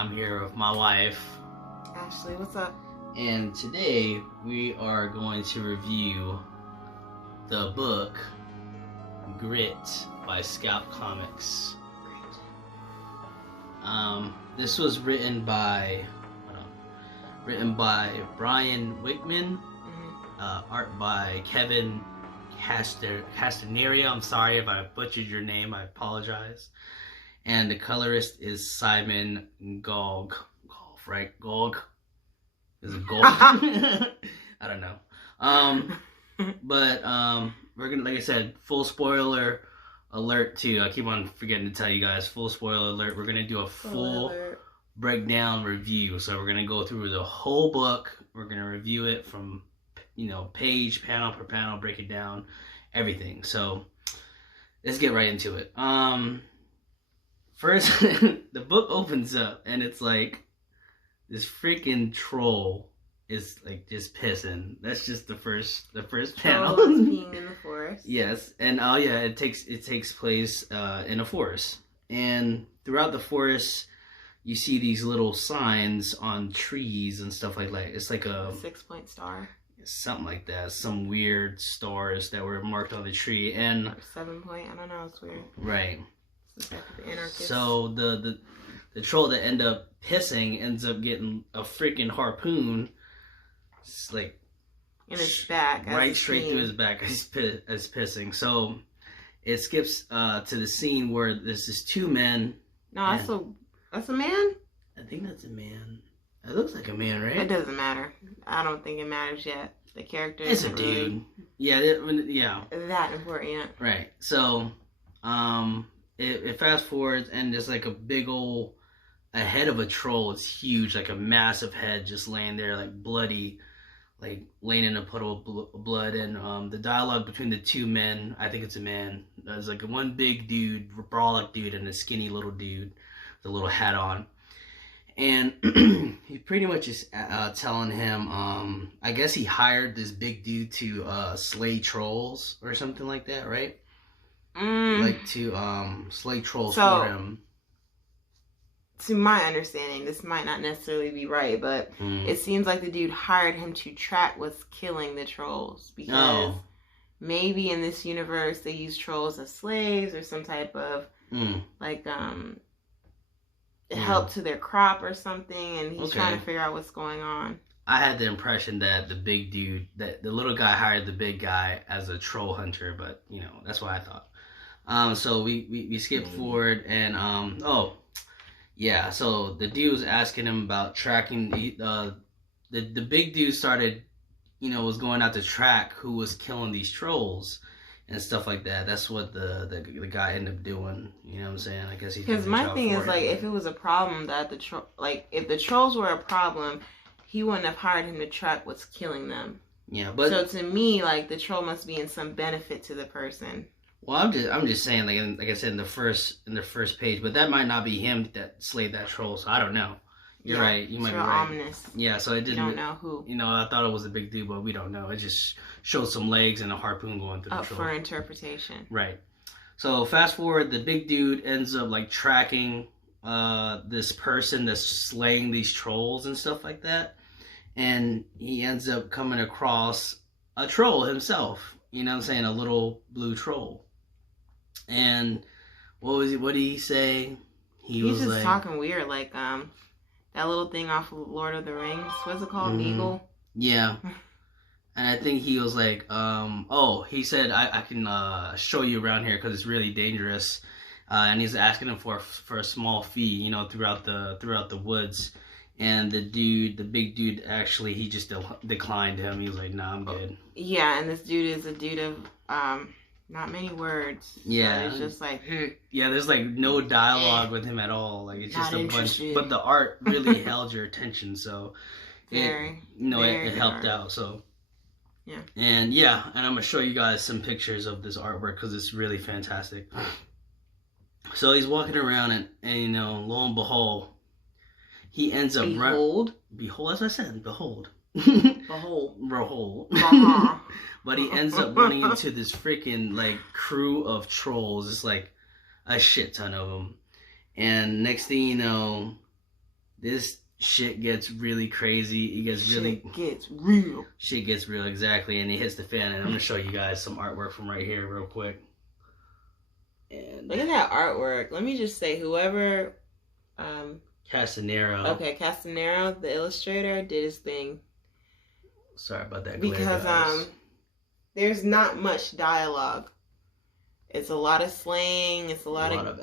I'm here with my wife. Ashley, what's up? And today we are going to review the book Grit by Scout Comics. This was written by Brian Wickman, art by Kevin Castaneria. I'm sorry if I butchered your name, I apologize. And the colorist is Simon Gogg. Gogg? Is it Gogg? I don't know. But we're gonna, like I said, full spoiler alert too. I keep on forgetting to tell you guys, full spoiler alert. We're gonna do a full breakdown review. So we're gonna go through the whole book. We're gonna review it from, page, panel per panel, break it down, everything. So let's get right into it. First, the book opens up and it's like this freaking troll is like just pissing. That's just the first panel. Troll is peeing in the forest. Yes, and it takes place in a forest, and throughout the forest, you see these little signs on trees and stuff like that. It's like a 6-point star. Something like that. Some weird stars that were marked on the tree, and or 7-point. I don't know. It's weird. Right. It's the anarchist. So the troll that ends up getting a freaking harpoon. It's like in his back, right straight through his back as pissing. So it skips to the scene where there's this two men. No, that's a man. I think that's a man. It looks like a man, right? It doesn't matter. I don't think it matters yet. The character is a dude. Really, yeah. That important yet. Right. So, it fast forwards and there's like a big old head of a troll. It's huge, like a massive head, just laying there, like bloody, like laying in a puddle of blood. And the dialogue between the two men, I think it's a man. There's like one big dude, brolic dude, and a skinny little dude, with a little hat on. And he pretty much is telling him, I guess he hired this big dude to slay trolls or something like that, right? Like to slay trolls for him. To my understanding, this might not necessarily be right, but it seems like the dude hired him to track what's killing the trolls. Because maybe in this universe they use trolls as slaves or some type of help to their crop or something, and he's trying to figure out what's going on. I had the impression that the big dude, that the little guy hired the big guy as a troll hunter, but that's what I thought. So we skipped forward and so the dude was asking him about tracking. The big dude started, was going out to track who was killing these trolls and stuff like that. That's what the guy ended up doing. You know what I'm saying? I guess because my thing is like, if it was a problem that if the trolls were a problem, he wouldn't have hired him to track what's killing them. Yeah, but so to me, like, the troll must be in some benefit to the person. Well, I'm just saying, like I said in the first page, but that might not be him that slayed that troll. So I don't know. You're right. You might be right. Ominous. Yeah, so it didn't. You don't know who. I thought it was a big dude, but we don't know. It just shows some legs and a harpoon going through the troll. Up for interpretation. Right. So fast forward, the big dude ends up like tracking this person that's slaying these trolls and stuff like that, and he ends up coming across a troll himself. You know what I'm saying? A little blue troll. And what did he say? He's was just like, talking weird, like that little thing off of Lord of the Rings. What's it called? Eagle? Yeah. And I think he was like, he said, I can show you around here because it's really dangerous. And he's asking him for a small fee, throughout the woods. And the big dude, actually, he just declined him. He was like, nah, I'm good. Yeah, and this dude is a dude of not many words. Yeah. So it's just like... Yeah, there's like no dialogue with him at all. Like, it's just a bunch... But the art really held your attention, so... it helped out, so... Yeah. And I'm going to show you guys some pictures of this artwork because it's really fantastic. So he's walking around and lo and behold, he ends up... Behold, as I said, behold. Behold. But he ends up running into this freaking like crew of trolls. It's like a shit ton of them. And next thing you know, this shit gets really crazy. It gets really... Shit gets real. Shit gets real, exactly. And it hits the fan. And I'm going to show you guys some artwork from right here real quick. And look at that artwork. Let me just say, whoever... Castanero. Okay, Castanero, the illustrator, did his thing. Sorry about that. Because there's not much dialogue. It's a lot of slang. It's a lot of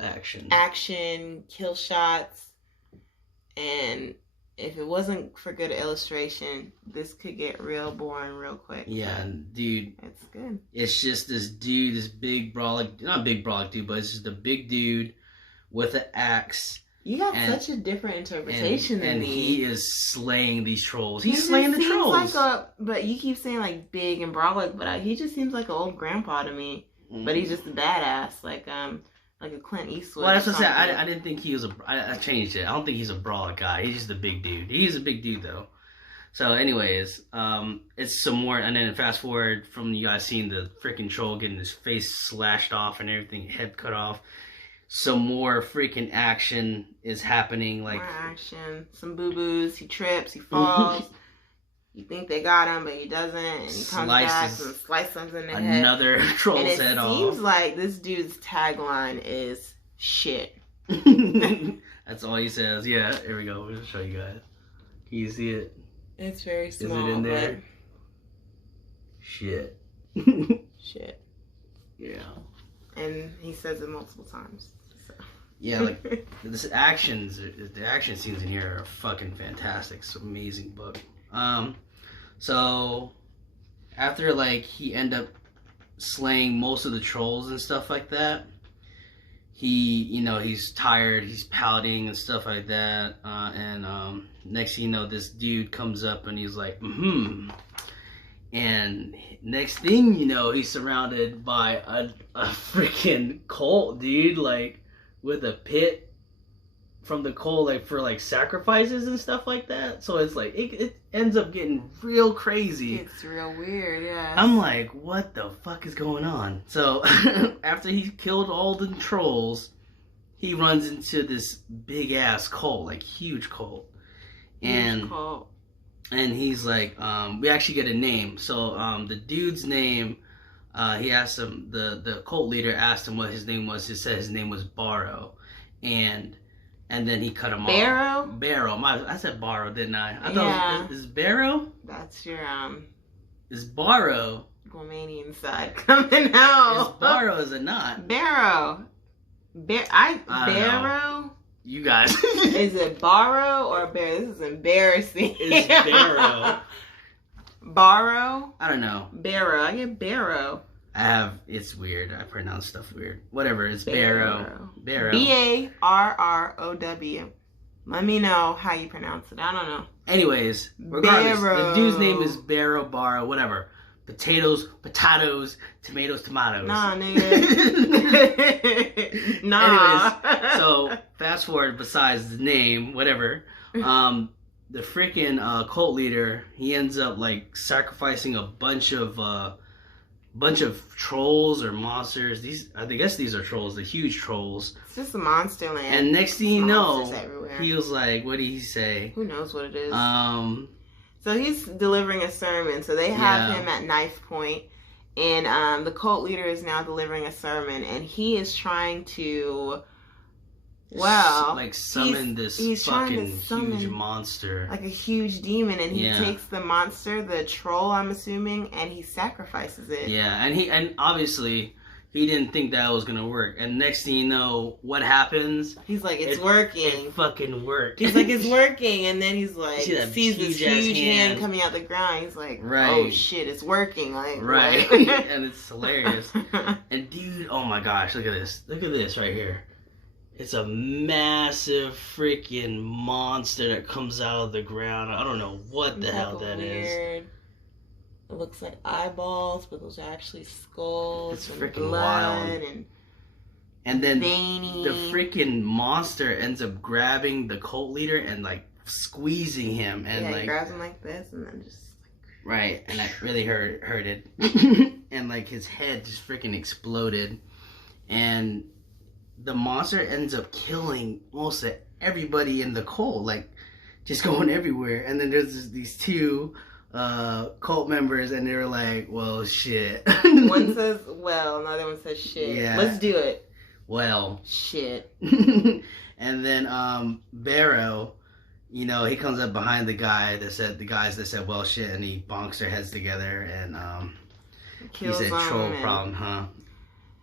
action, kill shots, and if it wasn't for good illustration, this could get real boring real quick. Yeah, dude, it's good. It's just this dude, this big brolic, not big brolic dude, but it's just a big dude with an axe. You got such a different interpretation than me. And he is slaying these trolls. He's slaying the trolls. But you keep saying like big and brolic, but he just seems like an old grandpa to me. Mm-hmm. But he's just a badass, like a Clint Eastwood. Well, that's what I said. I didn't think he was I changed it. I don't think he's a brolic guy. He's just a big dude. He's a big dude though. So, anyways, it's some more, and then fast forward from you guys seeing the freaking troll getting his face slashed off and everything, head cut off. Some more freaking action is happening. Like more action, some boo boos. He trips, he falls. You think they got him, but he doesn't, and he comes back and slices him in the head. Another troll's head off. And it seems like this dude's tagline is shit. That's all he says. Yeah, here we go. We'll show you guys. Can you see it? It's very small. Is it in there? Shit. Shit. Yeah. And he says it multiple times. So. Yeah, like the action scenes in here are fucking fantastic. It's an amazing book. So after like he ended up slaying most of the trolls and stuff like that, he's tired, he's pouting and stuff like that, and next thing you know, this dude comes up and he's like, and next thing you know, he's surrounded by a freaking cult, dude, like with a pit from the cult, like for like sacrifices and stuff like that. So it's like it ends up getting real crazy. It's real weird, yeah. I'm like, what the fuck is going on? So after he killed all the trolls, he runs into this big ass cult, like huge cult. And he's like, we actually get a name. So the dude's name, he asked him, the cult leader asked him what his name was. He said his name was Barrow. And then he cut him off. Barrow. I said Barrow, didn't I? I thought is Barrow? That's your Is Barrow Romanian side coming out? Is Barrow, is it not? Barrow. Barrow? You guys. Is it Barrow or Bear? This is embarrassing. It's Barrow. Barrow? I don't know. Barrow. I get Barrow. It's weird. I pronounce stuff weird. Whatever, it's Barrow. Barrow. Barrow. Let me know how you pronounce it. I don't know. Anyways, regardless, the dude's name is Barrow, whatever. Potatoes, tomatoes. Nah, nigga. Nah. Anyways, so fast forward, besides the name, whatever, the freaking cult leader, he ends up like sacrificing a bunch of trolls or monsters. I guess these are trolls, the huge trolls. It's just a monster land. And next thing you know, he was like, what did he say? Who knows what it is? So he's delivering a sermon. So they have him at knife point, and the cult leader is now delivering a sermon, and he is trying to, summon this fucking huge monster, like a huge demon, and he takes the monster, the troll, I'm assuming, and he sacrifices it. Yeah, and obviously he didn't think that was gonna work. And next thing you know, what happens? He's like, it's working. It fucking worked. He's like, it's working, and then he's like, sees this huge hand coming out the ground. He's like, oh shit, it's working. Like, right. And it's hilarious. And dude, oh my gosh, look at this. Look at this right here. It's a massive freaking monster that comes out of the ground. I don't know what the hell that is. It looks like eyeballs, but those are actually skulls. It's freaking wild. And then veiny. The freaking monster ends up grabbing the cult leader and like squeezing him, and he grabs him like this, and then just right, and that really hurted. And like his head just freaking exploded, and the monster ends up killing most of everybody in the cult. Like just going everywhere. And then there's these two cult members, and they're like, well, shit. One says, well, another one says, shit. Yeah. Let's do it. Well. Shit. And then Barrow, you know, he comes up behind the guys that said, well, shit, and he bonks their heads together, and he said, troll problem, huh?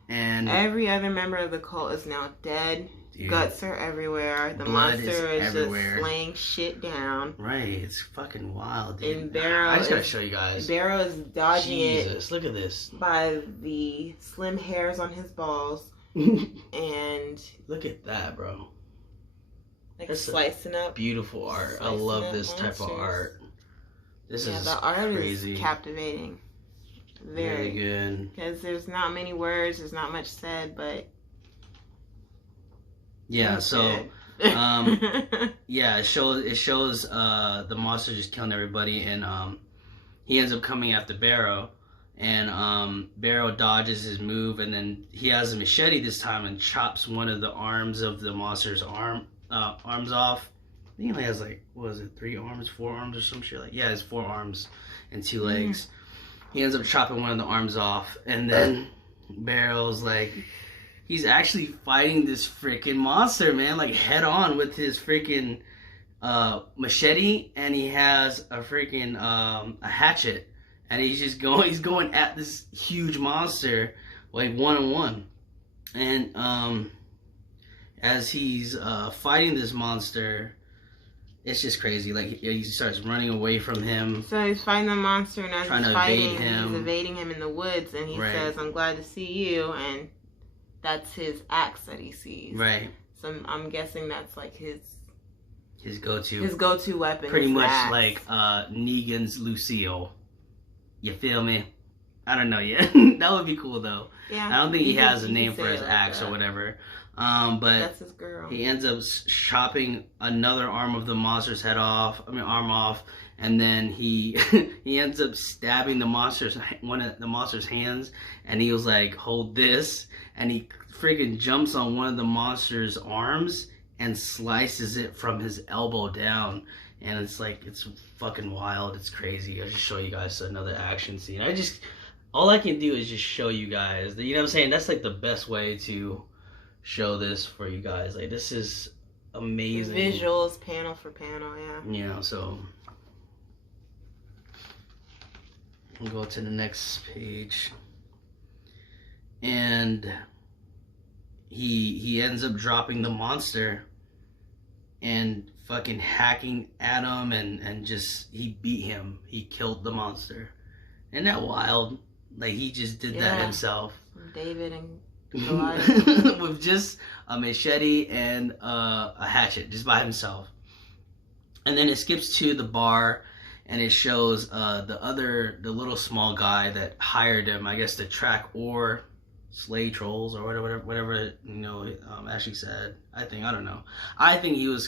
And every other member of the cult is now dead. Dude, guts are everywhere. The monster is everywhere. Just laying shit down. Right, it's fucking wild, dude. And Barrow, I just gotta show you guys. Barrow is dodging Jesus, look at this. By the slim hairs on his balls. And look at that, bro. Like that's slicing up. Beautiful art. I love this type of art. This is the art crazy. Is captivating. Very good. Because there's not many words, there's not much said, but yeah. So, yeah, it shows the monster just killing everybody, and he ends up coming after Barrow, and Barrow dodges his move, and then he has a machete this time and chops one of the arms of the monster's arms off. I think he only has like, what is it, 3 arms, 4 arms or some shit like. Yeah, it's 4 arms and 2 legs. He ends up chopping one of the arms off, and then Barrow's like, he's actually fighting this freaking monster, man, like head on with his freaking machete, and he has a freaking a hatchet, and he's going at this huge monster like one-on-one, and as he's fighting this monster, it's just crazy. Like he starts running away from him. So he's fighting the monster, and as he's fighting, he's evading him in the woods, and he says, "I'm glad to see you," and that's his axe that he sees. Right. So I'm guessing that's like his go-to. His go-to weapon. Pretty much axe. Like Negan's Lucille. You feel me? I don't know yet. That would be cool though. Yeah. I don't think he has a name for his axe or whatever. But that's his girl. He ends up chopping another arm of the monster's arm off, and then he he ends up stabbing one of the monster's hands, and he was like, "Hold this," and he freaking jumps on one of the monster's arms and slices it from his elbow down, and it's fucking wild. It's crazy. I'll just show you guys another action scene. All I can do is just show you guys. You know what I'm saying? That's like the best way to show this for you guys. Like, this is amazing. Visuals, panel for panel, yeah. You know, so we'll go to the next page. And he ends up dropping the monster and fucking hacking at him, and just he beat him. He killed the monster. Isn't that wild? Like, he just did that himself. David and with just a machete and a hatchet, just by himself. And then it skips to the bar, and it shows the little small guy that hired him, I guess, to track or slay trolls or whatever you know, Ashley said. I don't know. I think he was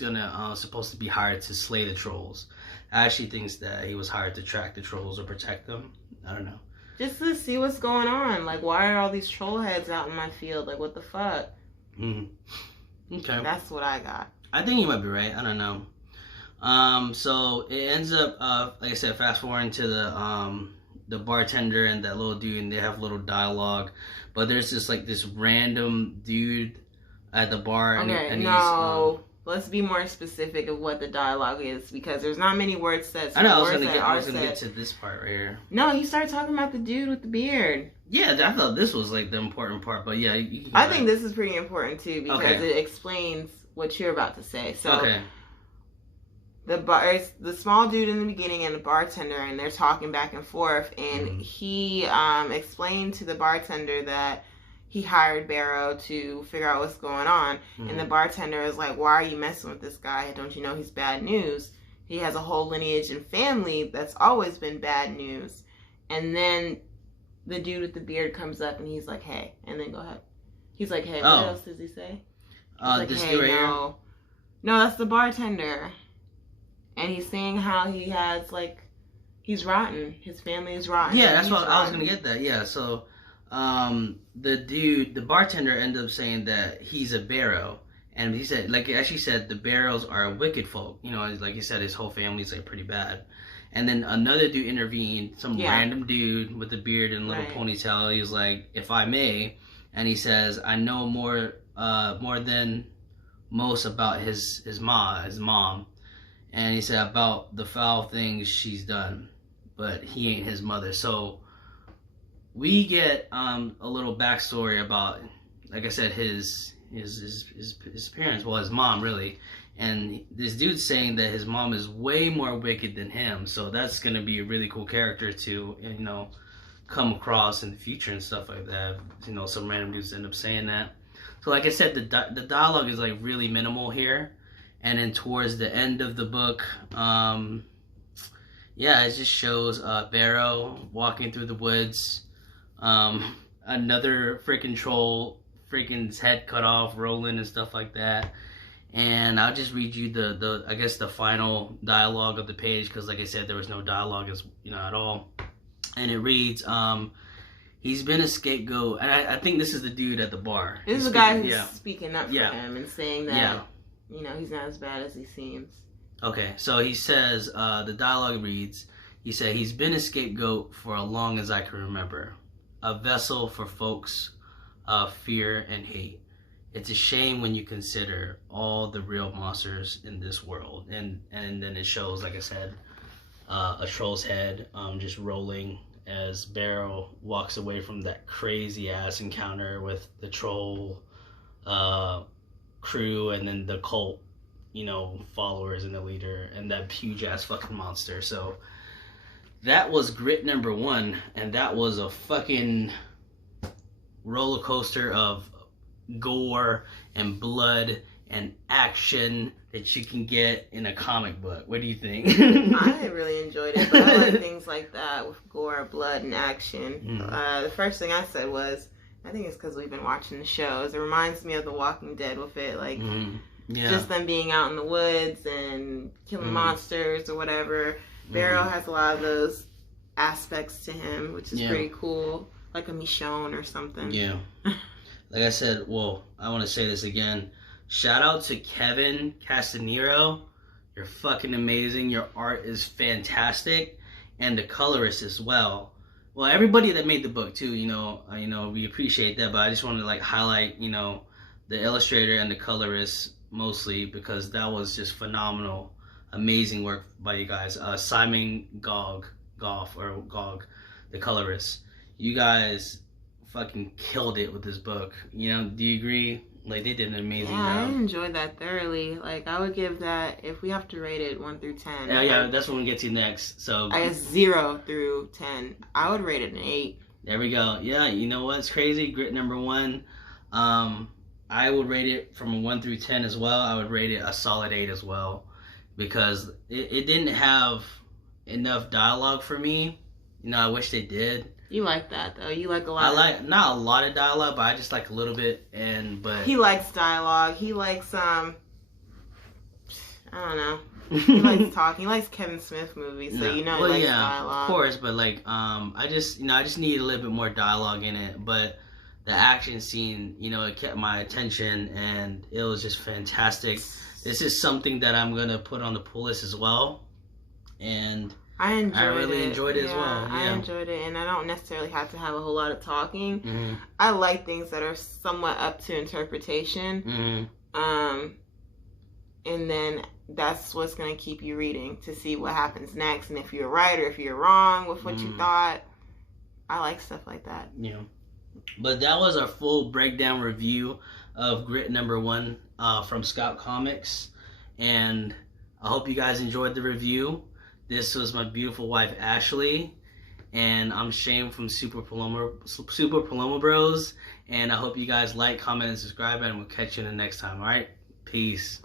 supposed to be hired to slay the trolls. Ashley thinks that he was hired to track the trolls or protect them. I don't know. Just to see what's going on. Like, why are all these troll heads out in my field? Like, what the fuck? Okay. That's what I got. I think you might be right. I don't know. So it ends up, like I said, fast forwarding to the bartender and that little dude, and they have a little dialogue. But there's this random dude at the bar. Okay, let's be more specific of what the dialogue is, because there's not many words said. So I know, I was gonna get to this part right here. No, you started talking about the dude with the beard. Yeah, I thought this was like the important part, but yeah. I think this is pretty important too, because it explains what you're about to say. So the small dude in the beginning and the bartender, and they're talking back and forth, and he explained to the bartender that he hired Barrow to figure out what's going on. And the bartender is like, why are you messing with this guy? Don't you know he's bad news? He has a whole lineage and family that's always been bad news. And then the dude with the beard comes up, and he's like, hey. And then go ahead. He's like, hey, what else does he say? Like, this dude right here? No, that's the bartender. And he's saying how he has, he's rotten. His family is rotten. Yeah, that's what I was going to get that. Yeah, so the bartender ended up saying that he's a Barrow, And he said, like as she said, the Barrows are wicked folk. You know, like he said, his whole family's like pretty bad. And then another dude intervened, some random dude with a beard and a little ponytail. He was like, if I may, and he says, I know more than most about his mom, and he said about the foul things she's done, but he ain't his mother. So we get a little backstory about, like I said, his parents, well, his mom really, and this dude's saying that his mom is way more wicked than him. So that's gonna be a really cool character to, you know, come across in the future and stuff like that. You know, some random dudes end up saying that. So like I said, the dialogue is like really minimal here, and then towards the end of the book, yeah, it just shows Barrow walking through the woods, another freaking troll, freaking his head cut off, rolling and stuff like that. And I'll just read you the I guess the final dialogue of the page, because like I said, there was no dialogue at all. And it reads, he's been a scapegoat, and I think this is the dude at the bar. This is the guy who's speaking up for him and saying that, you know, he's not as bad as he seems. Okay, so he says, the dialogue reads, he said, he's been a scapegoat for as long as I can remember, a vessel for folks of fear and hate. It's a shame when you consider all the real monsters in this world. And then it shows, like I said, a troll's head just rolling as Barrow walks away from that crazy ass encounter with the troll crew, and then the cult, you know, followers and the leader, and that huge ass fucking monster. So that was Grit number 1, and that was a fucking roller coaster of gore and blood and action that you can get in a comic book. What do you think? I really enjoyed it, but I like things like that with gore, blood, and action. The first thing I said was, I think it's because we've been watching the shows. It reminds me of The Walking Dead with it, like just them being out in the woods and killing monsters or whatever. Barrow has a lot of those aspects to him, which is pretty cool, like a Michonne or something. Yeah. Like I said, well, I want to say this again. Shout out to Kevin Castanero. You're fucking amazing. Your art is fantastic, and the colorist as well. Well, everybody that made the book too, you know, we appreciate that. But I just want to like highlight, you know, the illustrator and the colorist mostly, because that was just phenomenal, amazing work by you guys. Simon Gogg, the colorist. You guys fucking killed it with this book. You know, do you agree? Like, they did an amazing job. I enjoyed that thoroughly. Like, I would give that, if we have to rate it 1 through 10. Yeah, that's what we get to next. So I guess 0 through 10. I would rate it an 8. There we go. Yeah, you know what's crazy? Grit number 1. I would rate it from a 1 through 10 as well. I would rate it a solid 8 as well, because it didn't have enough dialogue for me. You know, I wish they did. You like that though. You like a lot. I like not a lot of dialogue, but I just like a little bit. But he likes dialogue. He likes I don't know. He likes talking. He likes Kevin Smith movies, so he likes dialogue. Of course, but like I just need a little bit more dialogue in it. But the action scene, you know, it kept my attention, and it was just fantastic. This is something that I'm gonna put on the pull list as well, and I really enjoyed it as well. Yeah. I enjoyed it, and I don't necessarily have to have a whole lot of talking. I like things that are somewhat up to interpretation. And then that's what's going to keep you reading, to see what happens next, and if you're right or if you're wrong with what you thought. I like stuff like that. Yeah. But that was our full breakdown review of Grit number 1 from Scout Comics, and I hope you guys enjoyed the review. This was my beautiful wife, Ashley, and I'm Shane from Super Paloma Bros, and I hope you guys like, comment, and subscribe, and we'll catch you in the next time, alright? Peace.